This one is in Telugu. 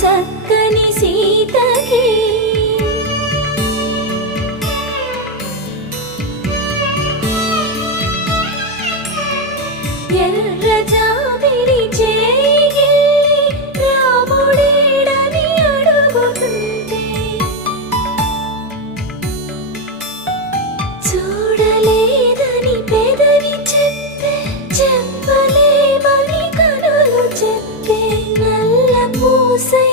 చక్కని సీతకి ఎర్ర జాబిలి చేయి రాముడేడని అడుగుతుంటే చూడలేదని పెదవి చెప్పే చెప్పలేమని కనులు చెప్పే నల్ల పూసై